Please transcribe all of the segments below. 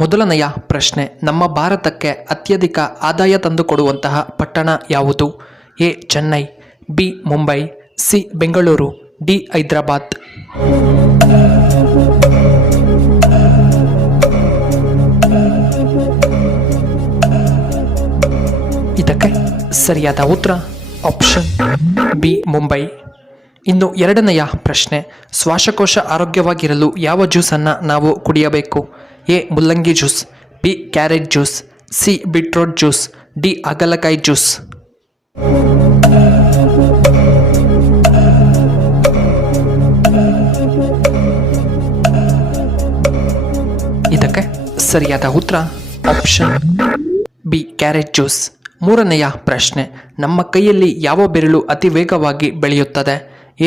ಮೊದಲನೆಯ ಪ್ರಶ್ನೆ, ನಮ್ಮ ಭಾರತಕ್ಕೆ ಅತ್ಯಧಿಕ ಆದಾಯ ತಂದುಕೊಡುವಂತಹ ಪಟ್ಟಣ ಯಾವುದು? A Chennai, B Mumbai, C Bengaluru, D Hyderabad. ಇದಕ್ಕೆ ಸರಿಯಾದ ಉತ್ತರ ಆಪ್ಷನ್ ಬಿ ಮುಂಬೈ. ಇನ್ನು ಎರಡನೆಯ ಪ್ರಶ್ನೆ, ಶ್ವಾಸಕೋಶ ಆರೋಗ್ಯವಾಗಿರಲು ಯಾವ ಜ್ಯೂಸನ್ನು ನಾವು ಕುಡಿಯಬೇಕು? ಎ ಮುಲ್ಲಂಗಿ juice, B carrot juice, C beetroot juice, D ಹಾಗಲಕಾಯಿ ಜ್ಯೂಸ್. ಇದಕ್ಕೆ ಸರಿಯಾದ ಉತ್ತರ ಆಪ್ಷನ್ ಬಿ ಕ್ಯಾರೆಟ್ ಜ್ಯೂಸ್. ಮೂರನೆಯ ಪ್ರಶ್ನೆ, ನಮ್ಮ ಕೈಯಲ್ಲಿ ಯಾವ ಬೆರಳು ಅತಿ ವೇಗವಾಗಿ ಬೆಳೆಯುತ್ತದೆ?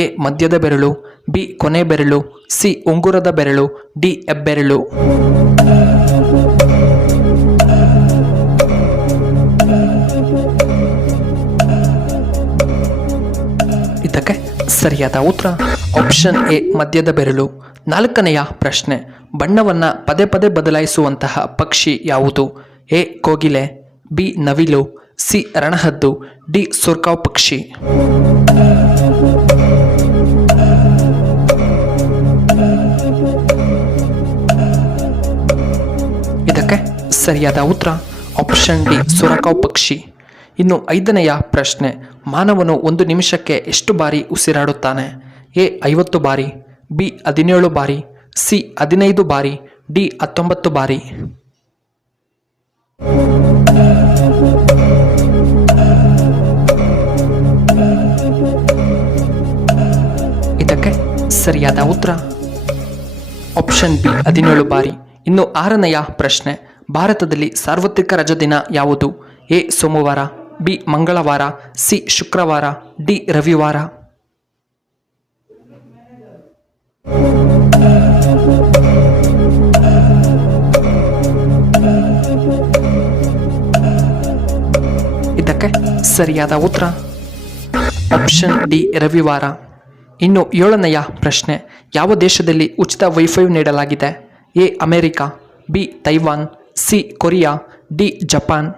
ಎ ಮಧ್ಯದ ಬೆರಳು, ಬಿ ಕೊನೆ ಬೆರಳು, ಸಿ ಉಂಗುರದ ಬೆರಳು, ಡಿ ಹೆಬ್ಬೆರಳು. ಇದಕ್ಕೆ ಸರಿಯಾದ ಉತ್ತರ ಆಪ್ಷನ್ ಎ ಮಧ್ಯದ ಬೆರಳು. ನಾಲ್ಕನೆಯ ಪ್ರಶ್ನೆ, ಬಣ್ಣವನ್ನು ಪದೇ ಪದೇ ಬದಲಾಯಿಸುವಂತಹ ಪಕ್ಷಿ ಯಾವುದು? ಎ ಕೋಗಿಲೆ, ಬಿ ನವಿಲು, ಸಿ ರಣಹದ್ದು, ಡಿ ಸುರ್ಕಾವ್ ಪಕ್ಷಿ. ಇದಕ್ಕೆ ಸರಿಯಾದ ಉತ್ತರ ಆಪ್ಷನ್ ಡಿ ಸುರಕಾವ್ ಪಕ್ಷಿ. ಇನ್ನು ಐದನೆಯ ಪ್ರಶ್ನೆ, ಮಾನವನು ಒಂದು ನಿಮಿಷಕ್ಕೆ ಎಷ್ಟು ಬಾರಿ ಉಸಿರಾಡುತ್ತಾನೆ? ಎ 50 ಬಾರಿ, ಬಿ 17 ಬಾರಿ, ಸಿ 15 ಬಾರಿ, ಡಿ 19 ಬಾರಿ. ಇದಕ್ಕೆ ಸರಿಯಾದ ಉತ್ತರ ಆಪ್ಷನ್ ಬಿ 17 ಬಾರಿ. ಇನ್ನು ಆರನೆಯ ಪ್ರಶ್ನೆ, ಭಾರತದಲ್ಲಿ ಸಾರ್ವತ್ರಿಕ ರಜಾದಿನ ಯಾವುದು? ಎ ಸೋಮವಾರ, ಬಿ ಮಂಗಳವಾರ, ಸಿ ಶುಕ್ರವಾರ, ಡಿ ರವಿವಾರ. ಇದಕ್ಕೆ ಸರಿಯಾದ ಉತ್ತರ ಆಪ್ಷನ್ ಡಿ ರವಿವಾರ. ಇನ್ನು ಏಳನೆಯ ಪ್ರಶ್ನೆ, ಯಾವ ದೇಶದಲ್ಲಿ ಉಚಿತ ವೈಫೈ ನೀಡಲಾಗಿದೆ? A America, B Taiwan, C Korea, D Japan.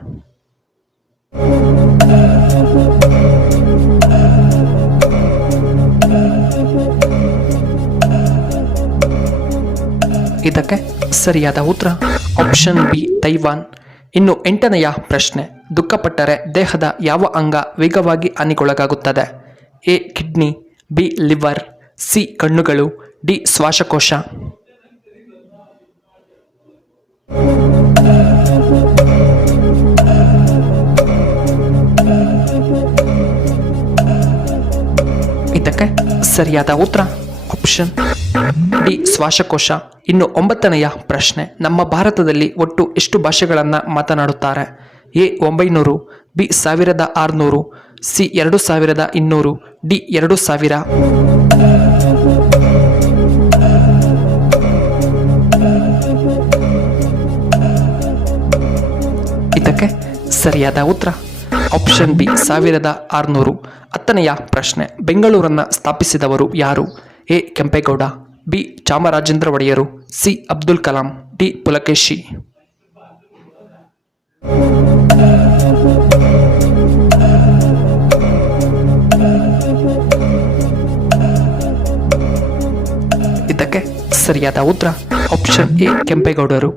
ಇದಕ್ಕೆ ಸರಿಯಾದ ಉತ್ತರ ಆಪ್ಷನ್ ಬಿ ತೈವಾನ್. ಇನ್ನು ಎಂಟನೆಯ ಪ್ರಶ್ನೆ, ದುಃಖಪಟ್ಟರೆ ದೇಹದ ಯಾವ ಅಂಗ ವೇಗವಾಗಿ ಹಾನಿಗೊಳಗಾಗುತ್ತದೆ? A kidney, B liver, C ಕಣ್ಣುಗಳು, ಡಿ ಶ್ವಾಸಕೋಶ. ಇದಕ್ಕೆ ಸರಿಯಾದ ಉತ್ತರ ಆಪ್ಷನ್ ಡಿ ಶ್ವಾಸಕೋಶ. ಇನ್ನು ಒಂಬತ್ತನೆಯ ಪ್ರಶ್ನೆ, ನಮ್ಮ ಭಾರತದಲ್ಲಿ ಒಟ್ಟು ಎಷ್ಟು ಭಾಷೆಗಳನ್ನು ಮಾತನಾಡುತ್ತಾರೆ? A 900, B 1600, C 2200, D 2000. ಇದಕ್ಕೆ ಸರಿಯಾದ ಉತ್ತರ ಆಪ್ಷನ್ ಬಿ 1600. ಹತ್ತನೆಯ ಪ್ರಶ್ನೆ, ಬೆಂಗಳೂರನ್ನು ಸ್ಥಾಪಿಸಿದವರು ಯಾರು? ಎ ಕೆಂಪೇಗೌಡ, ಬಿ ಚಾಮರಾಜೇಂದ್ರ ಒಡೆಯರು, ಸಿ ಅಬ್ದುಲ್ ಕಲಾಂ, ಡಿ ಪುಲಕೇಶಿ. ಇದಕ್ಕೆ ಸರಿಯಾದ ಉತ್ತರ ಆಪ್ಷನ್ ಎ ಕೆಂಪೇಗೌಡರು.